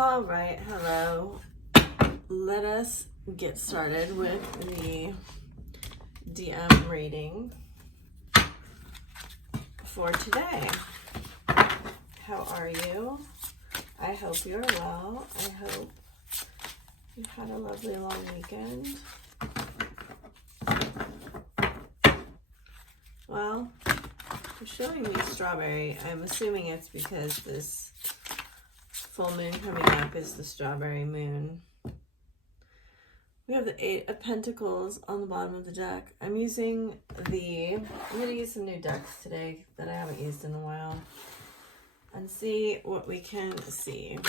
All right, hello. Let us get started with the DM reading for today. How are you? I hope you're well. I hope you had a lovely long weekend. Well, you're showing me strawberry. I'm assuming it's because this full moon coming up is the strawberry moon. We have the Eight of Pentacles on the bottom of the deck. I'm going to use some new decks today that I haven't used in a while and see what we can see.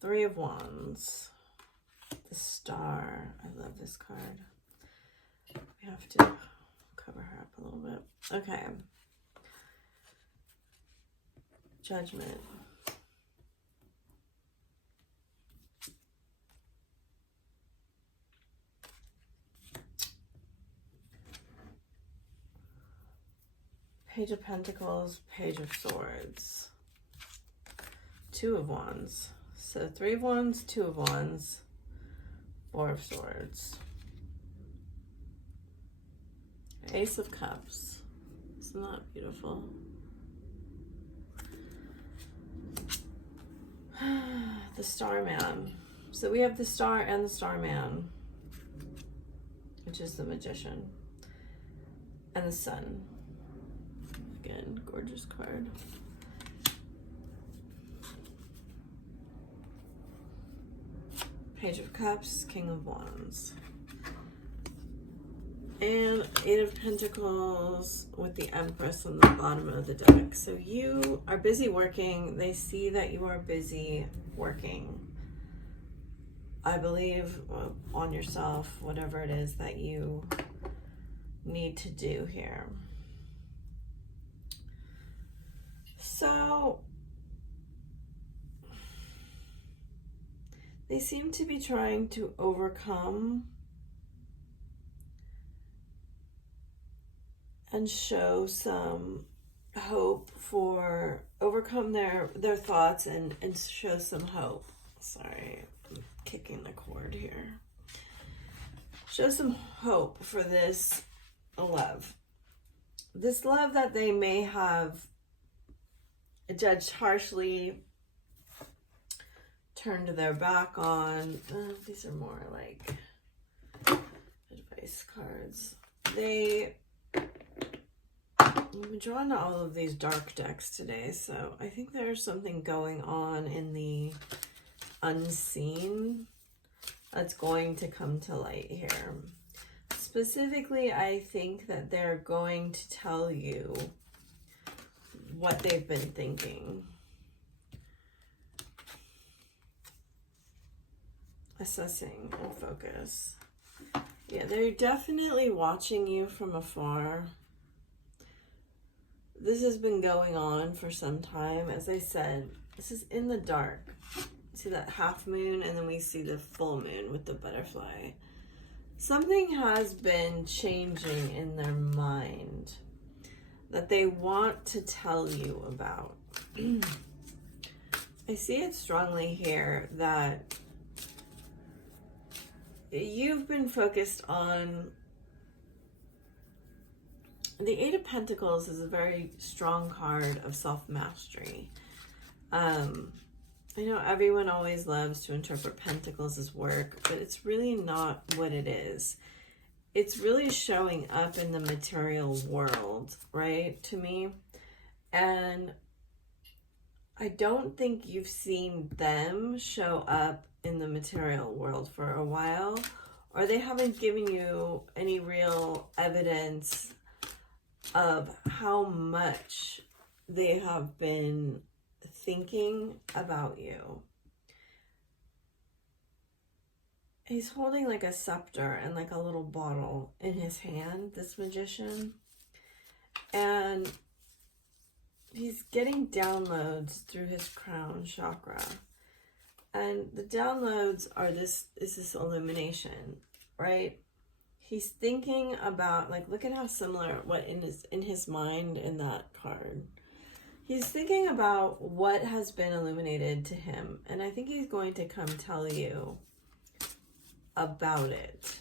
Three of Wands, the Star. I love this card. We have to cover her up a little bit. Okay. Judgment. Page of Pentacles, Page of Swords, Two of Wands. So Three of Wands, Two of Wands, Four of Swords. Ace of Cups. Isn't that beautiful? The Starman. So we have the Star and the Starman, which is the Magician, and the Sun. Again, gorgeous card. Page of Cups, King of Wands. And Eight of Pentacles with the Empress on the bottom of the deck. So you are busy working. They see that you are busy working. I believe on yourself, whatever it is that you need to do here. So they seem to be trying to overcome and show some hope for overcome their thoughts and show some hope. Sorry, I'm kicking the cord here. Show some hope for this love. This love that they may have judged harshly, turned their back on. These are more like advice cards. I'm drawing all of these dark decks today, so I think there's something going on in the unseen that's going to come to light here. Specifically, I think that they're going to tell you what they've been thinking. Assessing and focus. Yeah, they're definitely watching you from afar. This has been going on for some time. As I said, this is in the dark. See that half moon, and then we see the full moon with the butterfly. Something has been changing in their mind that they want to tell you about. I see it strongly here that you've been focused on the Eight of Pentacles is a very strong card of self-mastery. I know everyone always loves to interpret pentacles as work, but it's really not what it is. It's really showing up in the material world, right, to me. And I don't think you've seen them show up in the material world for a while, or they haven't given you any real evidence of how much they have been thinking about you. He's holding like a scepter and like a little bottle in his hand, this magician. And he's getting downloads through his crown chakra. And the downloads are this illumination, right? He's thinking about, like, look at how similar what in his mind in that card. He's thinking about what has been illuminated to him, and I think he's going to come tell you about it.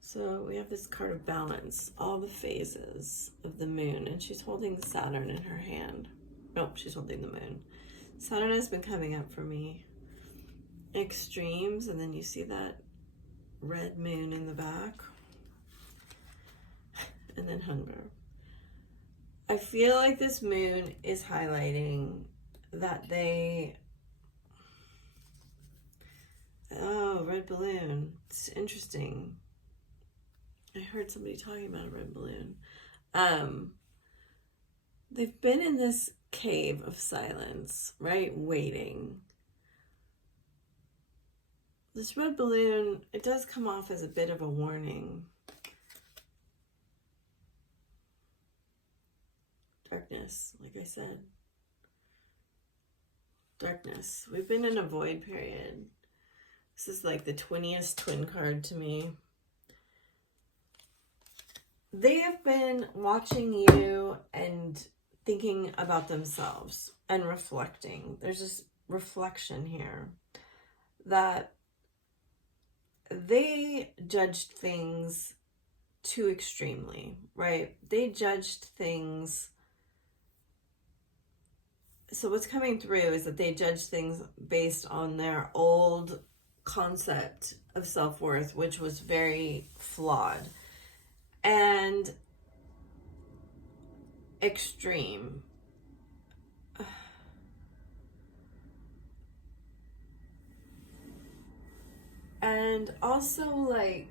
So we have this card of balance, all the phases of the moon, and she's holding Saturn in her hand. Nope, she's holding the moon. Saturn has been coming up for me. Extremes, and then you see that red moon in the back. And then hunger. I feel like this moon is highlighting that oh, red balloon. It's interesting. I heard somebody talking about a red balloon. They've been in this cave of silence, right? Waiting. This red balloon, it does come off as a bit of a warning. Darkness, like I said. Darkness. We've been in a void period. This is like the twinniest twin card to me. They have been watching you and thinking about themselves and reflecting. There's this reflection here that they judged things too extremely, right? They judged things. So what's coming through is that they judge things based on their old concept of self-worth, which was very flawed and extreme. And also, like,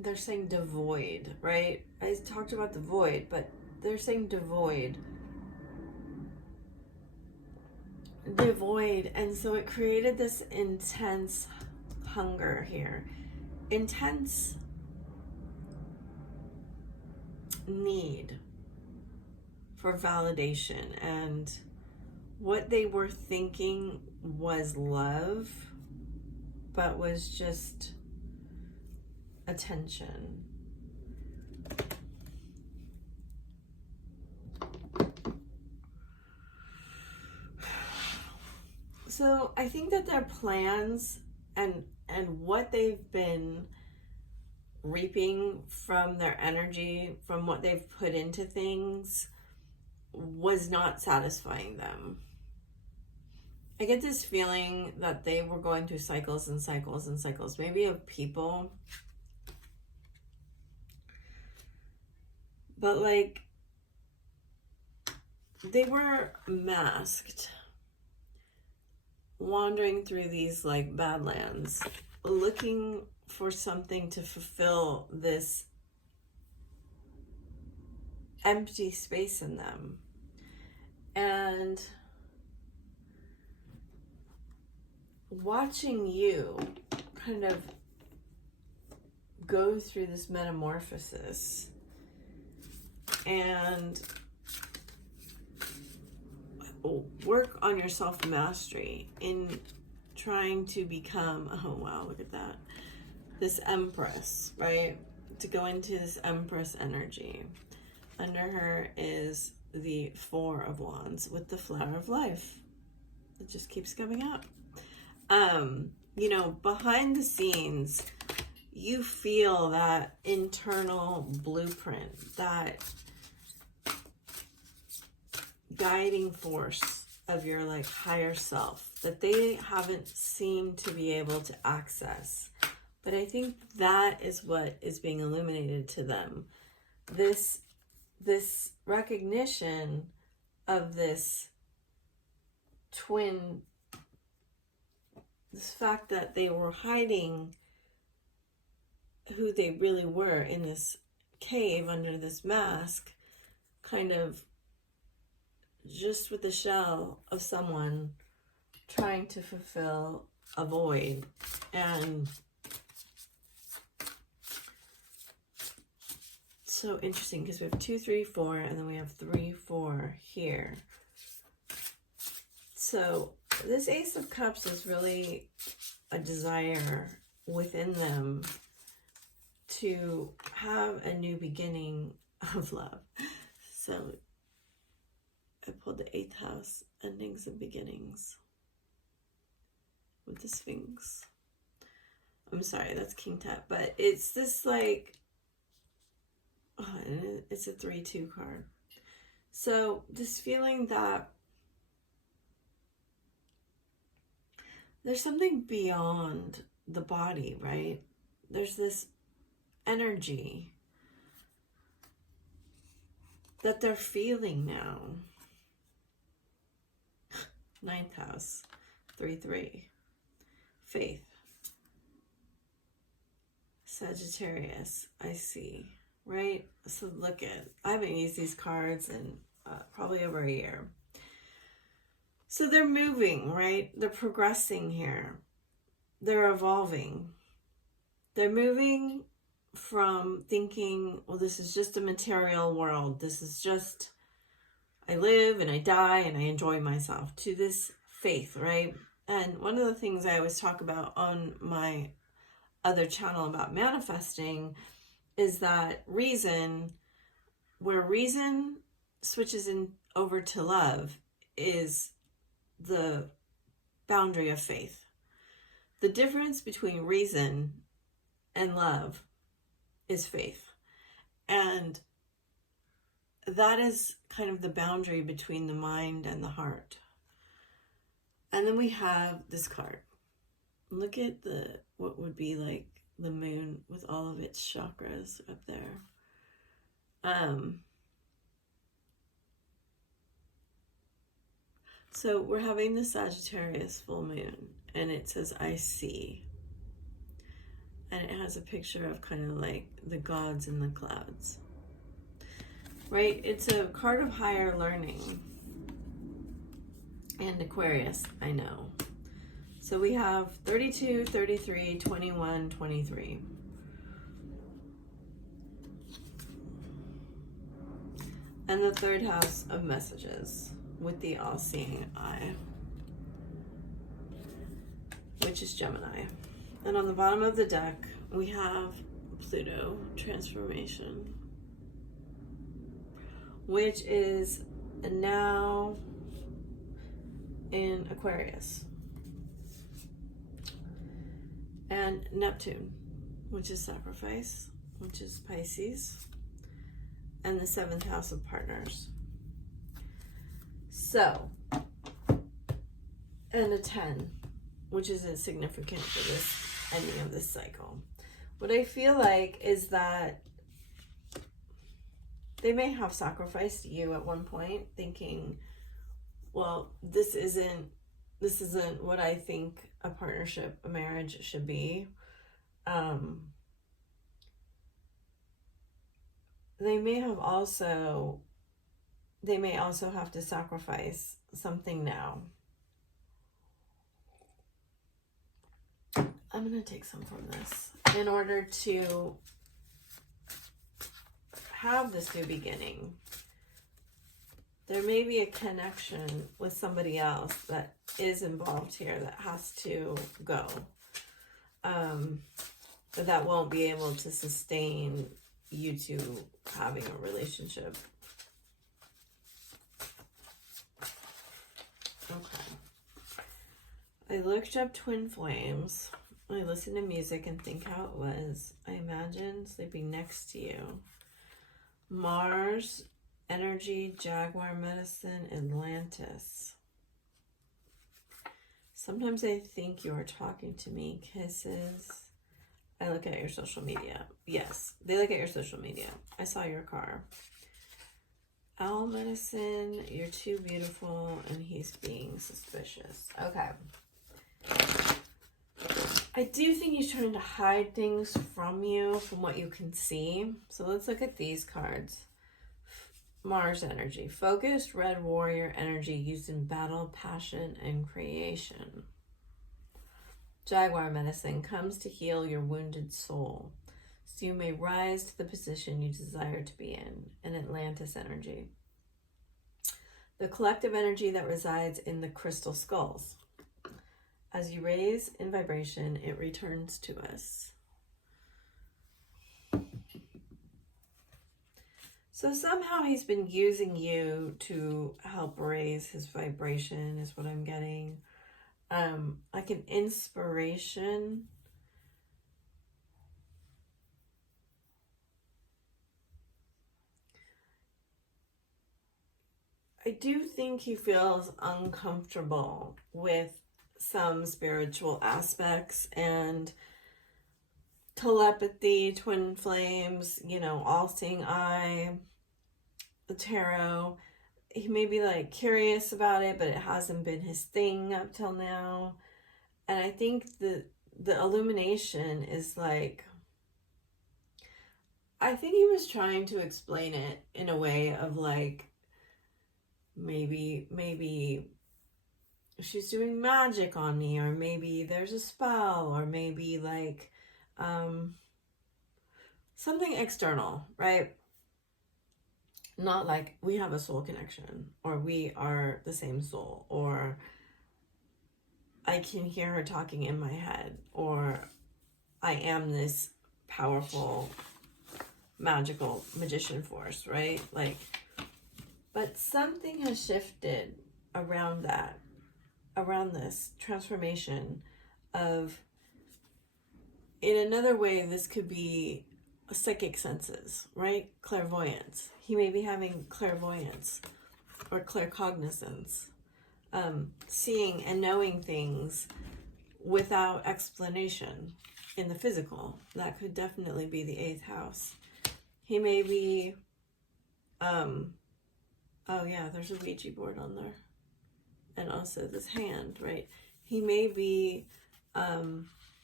they're saying devoid, right? I talked about the void, but they're saying devoid. And so it created this intense hunger here, intense need for validation, and what they were thinking was love, but was just attention. So I think that their plans and what they've been reaping from their energy, from what they've put into things, was not satisfying them. I get this feeling that they were going through cycles and cycles and cycles, maybe of people. But like, they were masked, wandering through these like badlands, looking for something to fulfill this empty space in them. And watching you kind of go through this metamorphosis and work on your self-mastery in trying to become, oh wow, look at that, this Empress, right? To go into this Empress energy. Under her is the Four of Wands with the Flower of Life. It just keeps coming up. You know, behind the scenes, you feel that internal blueprint, that guiding force of your like higher self that they haven't seemed to be able to access. But I think that is what is being illuminated to them. This recognition of this twin, this fact that they were hiding who they really were in this cave under this mask, kind of just with the shell of someone trying to fulfill a void. And so interesting because we have 2, 3, 4, and then we have 3, 4 here. So this Ace of Cups is really a desire within them to have a new beginning of love. So I pulled the 8th house, endings and beginnings, with the Sphinx. I'm sorry, that's King Tut, but it's this like, it's a 3-2 card. So this feeling that there's something beyond the body, right? There's this energy that they're feeling now. 9th house, 3-3. Faith. Sagittarius, I see, right? So look at, I haven't used these cards in probably over a year. So they're moving, right? They're progressing here. They're evolving. They're moving from thinking, well, this is just a material world. This is just, I live and I die and I enjoy myself, to this faith, right? And one of the things I always talk about on my other channel about manifesting is that reason, where reason switches in over to love, is the boundary of faith. The difference between reason and love is faith. And that is kind of the boundary between the mind and the heart. And then we have this card. Look at what would be like the moon with all of its chakras up there. So we're having the Sagittarius full moon, and it says, I see. And it has a picture of kind of like the gods in the clouds. Right? It's a card of higher learning. And Aquarius, I know. So we have 32, 33, 21, 23. And the 3rd house of messages with the all-seeing eye, which is Gemini. And on the bottom of the deck, we have Pluto transformation, which is now in Aquarius. And Neptune, which is sacrifice, which is Pisces. And the 7th house of partners. So, and a 10, which is insignificant for this ending of this cycle. What I feel like is that they may have sacrificed you at one point, thinking, well, this isn't what I think a partnership, a marriage should be. They may also have to sacrifice something now. I'm going to take some from this in order to have this new beginning. There may be a connection with somebody else that is involved here that has to go. But that won't be able to sustain you two having a relationship. Okay. I looked up twin flames. I listened to music and think how it was. I imagine sleeping next to you. Mars, energy, Jaguar medicine, Atlantis. Sometimes I think you are talking to me. Kisses. I look at your social media. Yes, they look at your social media. I saw your car. Owl medicine, you're too beautiful, and he's being suspicious. Okay. I do think he's trying to hide things from you, from what you can see. So let's look at these cards. Mars energy. Focused red warrior energy used in battle, passion, and creation. Jaguar medicine comes to heal your wounded soul, so you may rise to the position you desire to be in. And Atlantis energy. The collective energy that resides in the crystal skulls. As you raise in vibration, it returns to us. So somehow he's been using you to help raise his vibration is what I'm getting. Like an inspiration. I do think he feels uncomfortable with some spiritual aspects and telepathy, twin flames, you know, all-seeing eye, the tarot. He may be like curious about it, but it hasn't been his thing up till now. And I think the illumination is like, I think he was trying to explain it in a way of like, maybe she's doing magic on me, or maybe there's a spell, or maybe like something external, right? Not like we have a soul connection, or we are the same soul, or I can hear her talking in my head, or I am this powerful magical magician force, right? Like, but something has shifted around that, around this transformation of, in another way, this could be psychic senses, right? Clairvoyance. He may be having clairvoyance or claircognizance, seeing and knowing things without explanation in the physical. That could definitely be the 8th house. He may be, oh yeah, there's a Ouija board on there. And also this hand, right? He may be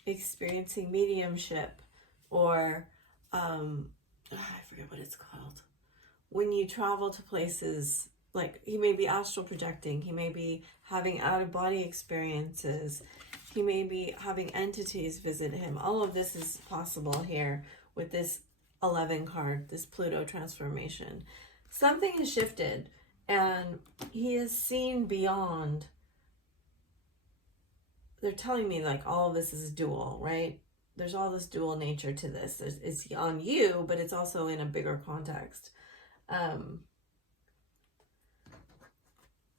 experiencing mediumship, or I forget what it's called. When you travel to places, like he may be astral projecting, he may be having out-of-body experiences, he may be having entities visit him. All of this is possible here with this 11 card, this Pluto transformation. Something has shifted, and he has seen beyond. They're telling me like all of this is dual, right? There's all this dual nature to this. It's on you, but it's also in a bigger context.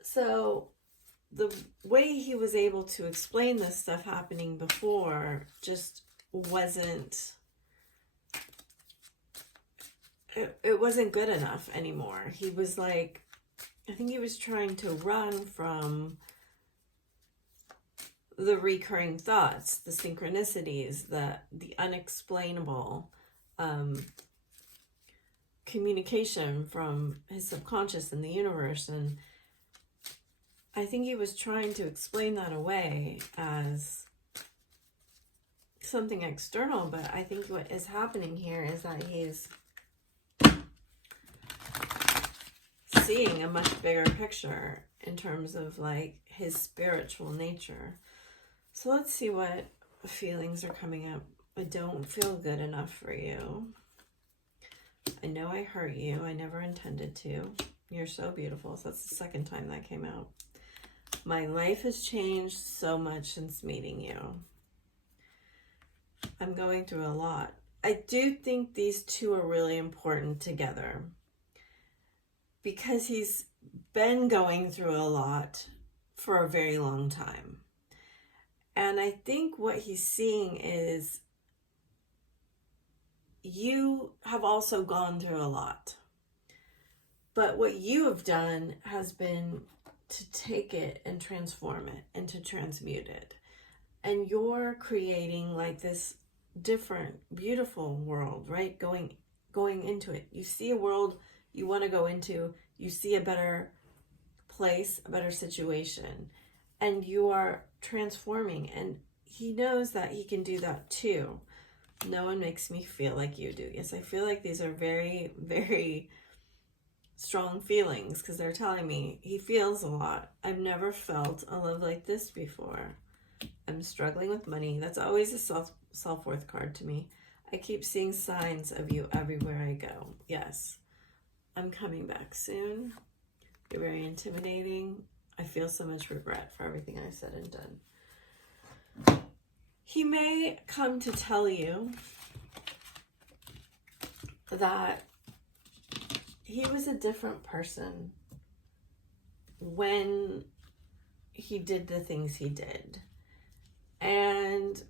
So the way he was able to explain this stuff happening before just wasn't, it wasn't good enough anymore. He was like, I think he was trying to run from the recurring thoughts, the synchronicities, the unexplainable communication from his subconscious and the universe. And I think he was trying to explain that away as something external, but I think what is happening here is that he's seeing a much bigger picture in terms of like his spiritual nature. So let's see what feelings are coming up. I don't feel good enough for you. I know I hurt you. I never intended to. You're so beautiful. So that's the second time that came out. My life has changed so much since meeting you. I'm going through a lot. I do think these two are really important together, because he's been going through a lot for a very long time. And I think what he's seeing is you have also gone through a lot. But what you have done has been to take it and transform it and to transmute it. And you're creating like this different, beautiful world, right? Going into it. You see a world you want to go into. You see a better place, a better situation. And you are transforming. And he knows that he can do that too. No one makes me feel like you do. Yes, I feel like these are very, very strong feelings, because they're telling me he feels a lot. I've never felt a love like this before. I'm struggling with money. That's always a self-worth card to me. I keep seeing signs of you everywhere I go. Yes, I'm coming back soon. You're very intimidating. I feel so much regret for everything I've said and done. He may come to tell you that he was a different person when he did the things he did. And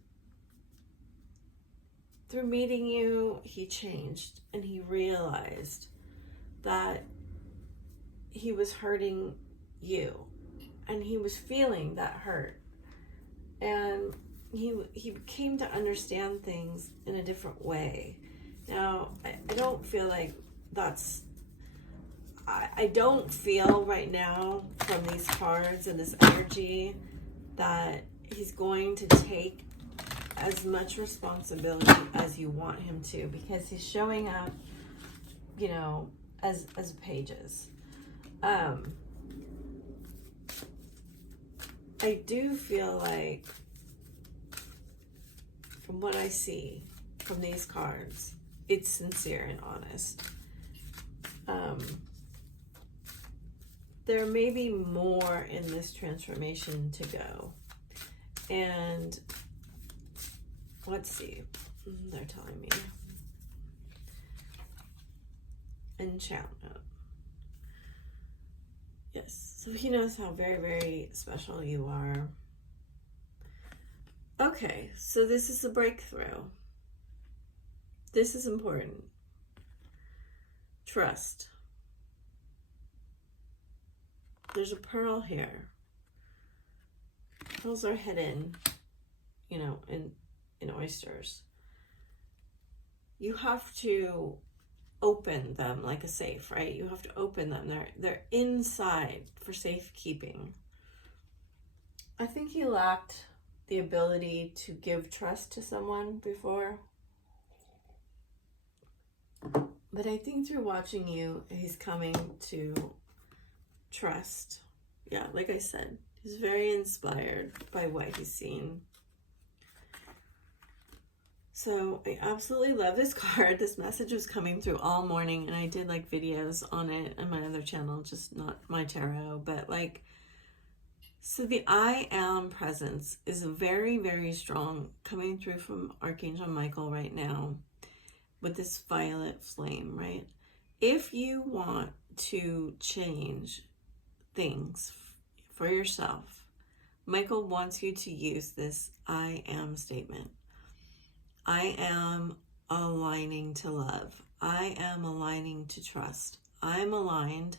through meeting you, he changed, and he realized that he was hurting you, and he was feeling that hurt. And he came to understand things in a different way. Now, I don't feel like that's... I don't feel right now from these cards and this energy that he's going to take as much responsibility as you want him to, because he's showing up, you know, as pages. I do feel like, from what I see from these cards, it's sincere and honest. There may be more in this transformation to go. And let's see. They're telling me. Enchantment. Yes. So he knows how very, very special you are. Okay. So this is a breakthrough. This is important. Trust. There's a pearl here. Pearls are hidden, you know, in oysters. You have to open them like a safe, right? You have to open them. They're inside for safekeeping. I think he lacked the ability to give trust to someone before. But I think through watching you, he's coming to trust. Yeah, like I said, he's very inspired by what he's seen. So I absolutely love this card. This message was coming through all morning, and I did like videos on it on my other channel, just not my tarot, but like, so the I am presence is very, very strong coming through from Archangel Michael right now with this violet flame, right? If you want to change things for yourself, Michael wants you to use this I am statement. I am aligning to love. I am aligning to trust. I'm aligned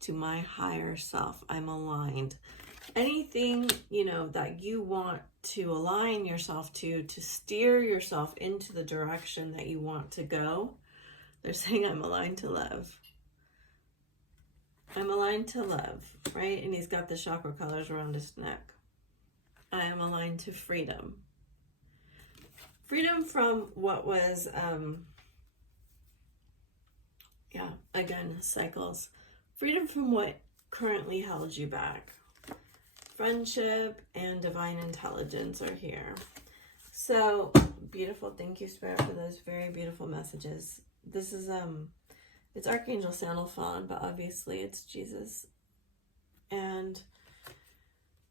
to my higher self. I'm aligned. Anything, you know, that you want to align yourself to steer yourself into the direction that you want to go, they're saying, I'm aligned to love. I'm aligned to love, right? And he's got the chakra colors around his neck. I am aligned to freedom. Freedom from what was, again, cycles. Freedom from what currently held you back. Friendship and divine intelligence are here. So beautiful. Thank you, Spirit, for those very beautiful messages. This is, it's Archangel Sandalphon, but obviously it's Jesus. And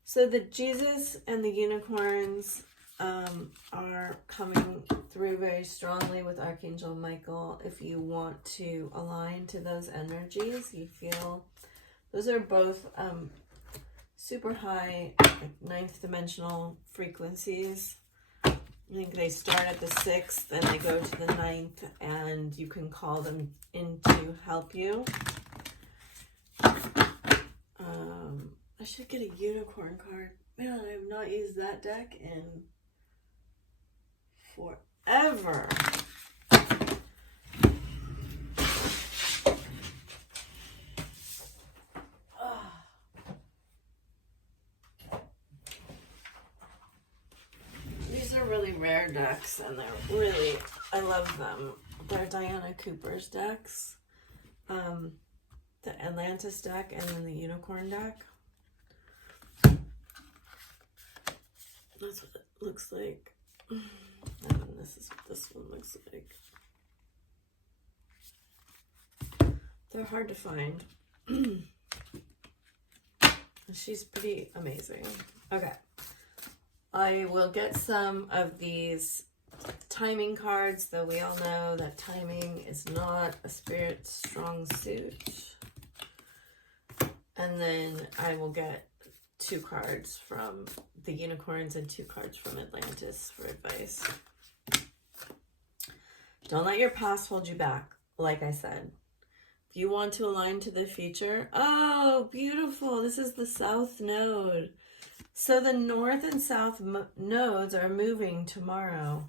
so the Jesus and the unicorns are coming through very strongly with Archangel Michael. If you want to align to those energies, you feel those are both super high, like 9th dimensional frequencies. I think they start at the 6th and they go to the 9th, and you can call them in to help you. I should get a unicorn card. Man, I have not used that deck in forever. These are really rare decks, and they're really, I love them. They're Diana Cooper's decks. The Atlantis deck and then the Unicorn deck. That's what it looks like. And this is what this one looks like. They're hard to find. She's pretty amazing. Okay. I will get some of these timing cards, though we all know that timing is not a spirit's strong suit. And then I will get 2 cards from the unicorns and 2 cards from Atlantis for advice. Don't let your past hold you back, like I said. If you want to align to the future, oh, beautiful. This is the South Node. So the North and South nodes are moving tomorrow.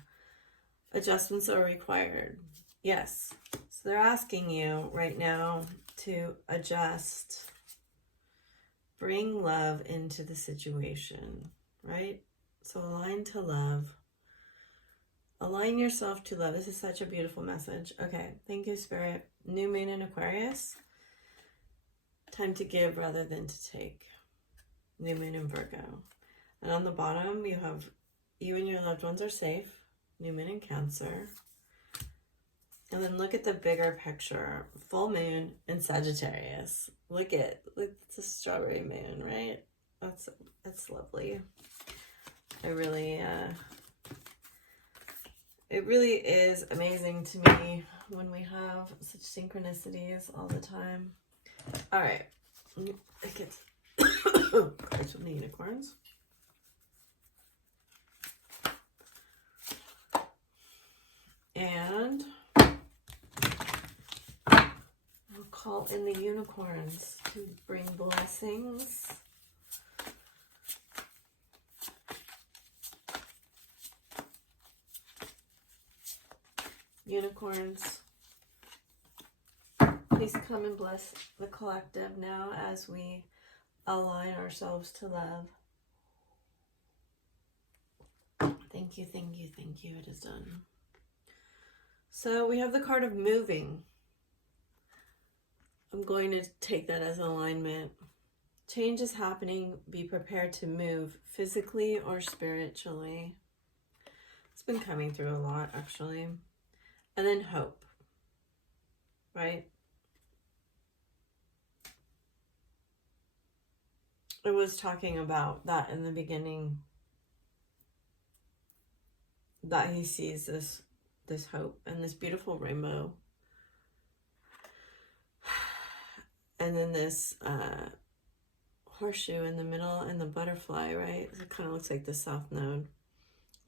Adjustments are required. Yes. So they're asking you right now to adjust. Bring love into the situation, right? So align to love. Align yourself to love. This is such a beautiful message. Okay, thank you, Spirit. New moon in Aquarius. Time to give rather than to take. New moon in Virgo. And on the bottom, you have you and your loved ones are safe. New moon in Cancer. And then look at the bigger picture. Full moon in Sagittarius. Look, it's a strawberry moon, right? That's lovely. It really is amazing to me when we have such synchronicities all the time. All right. It gets cards from the unicorns. And we'll call in the unicorns to bring blessings. Unicorns, please come and bless the collective now as we align ourselves to love. Thank you, thank you, thank you. It is done. So we have the card of moving. I'm going to take that as alignment. Change is happening. Be prepared to move physically or spiritually. It's been coming through a lot, actually. And then hope, right? I was talking about that in the beginning, that he sees this hope and this beautiful rainbow. And then this horseshoe in the middle and the butterfly, right? It kind of looks like the South Node.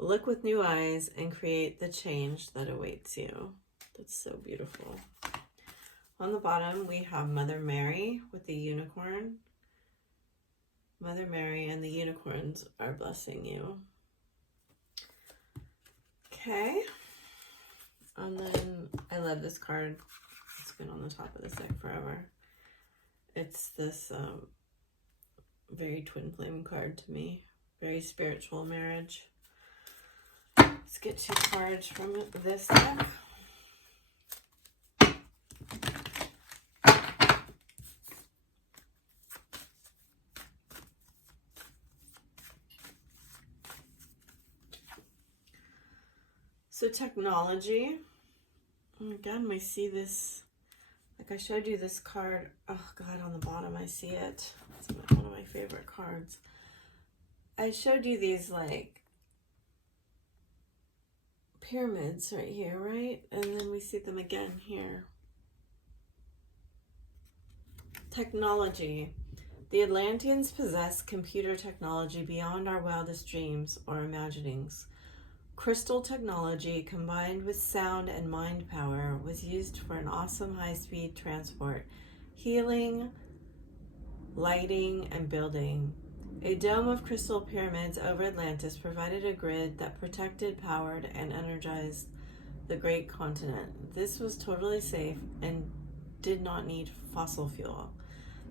Look with new eyes and create the change that awaits you. That's so beautiful. On the bottom, we have Mother Mary with the unicorn. Mother Mary and the unicorns are blessing you. Okay. And then I love this card. It's been on the top of this deck forever. It's this very twin flame card to me. Very spiritual marriage. Let's get 2 cards from this deck. So technology. Again, I see this, like I showed you this card. Oh God, on the bottom I see it. It's one of my favorite cards. I showed you these like pyramids right here, right? And then we see them again here. Technology. The Atlanteans possessed computer technology beyond our wildest dreams or imaginings. Crystal technology combined with sound and mind power was used for an awesome high-speed transport, healing, lighting, and building. A dome of crystal pyramids over Atlantis provided a grid that protected, powered, and energized the great continent. This was totally safe and did not need fossil fuel.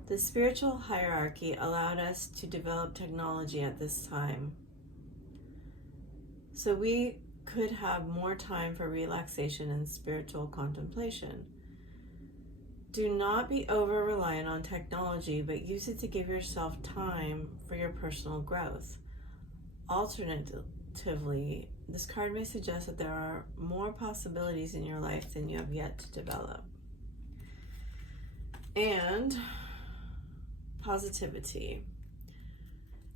The spiritual hierarchy allowed us to develop technology at this time, so we could have more time for relaxation and spiritual contemplation. Do not be over-reliant on technology, but use it to give yourself time for your personal growth. Alternatively, this card may suggest that there are more possibilities in your life than you have yet to develop. And positivity.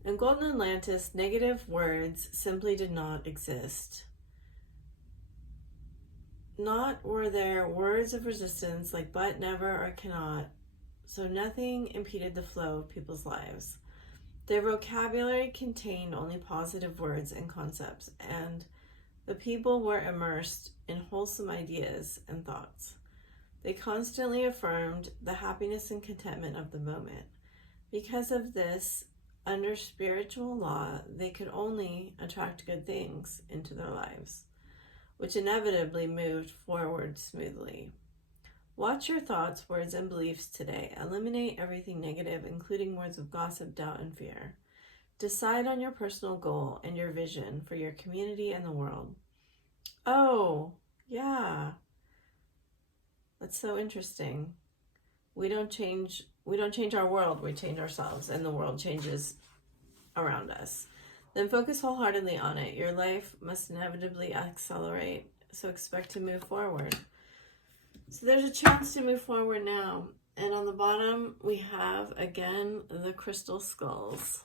In Golden Atlantis, negative words simply did not exist. Not were there words of resistance like but, never, or cannot, so nothing impeded the flow of people's lives. Their vocabulary contained only positive words and concepts, and the people were immersed in wholesome ideas and thoughts. They constantly affirmed the happiness and contentment of the moment. Because of this, under spiritual law, they could only attract good things into their lives, which inevitably moved forward smoothly. Watch your thoughts, words, and beliefs today. Eliminate everything negative, including words of gossip, doubt, and fear. Decide on your personal goal and your vision for your community and the world. Oh, yeah. That's so interesting. We don't change our world, we change ourselves, and the world changes around us. Then focus wholeheartedly on it. Your life must inevitably accelerate, so expect to move forward. So there's a chance to move forward now. And on the bottom, we have, again, the crystal skulls.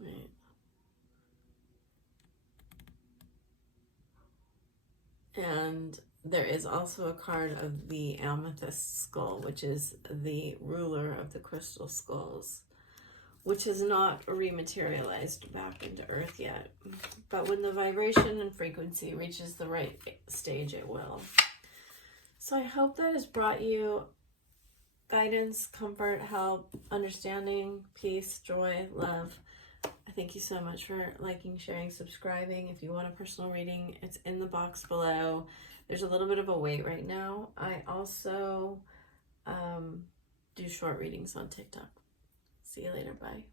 Right. And there is also a card of the amethyst skull, which is the ruler of the crystal skulls, which has not rematerialized back into Earth yet. But when the vibration and frequency reaches the right stage, it will. So I hope that has brought you guidance, comfort, help, understanding, peace, joy, love. I thank you so much for liking, sharing, subscribing. If you want a personal reading, it's in the box below. There's a little bit of a wait right now. I also do short readings on TikTok. See you later. Bye.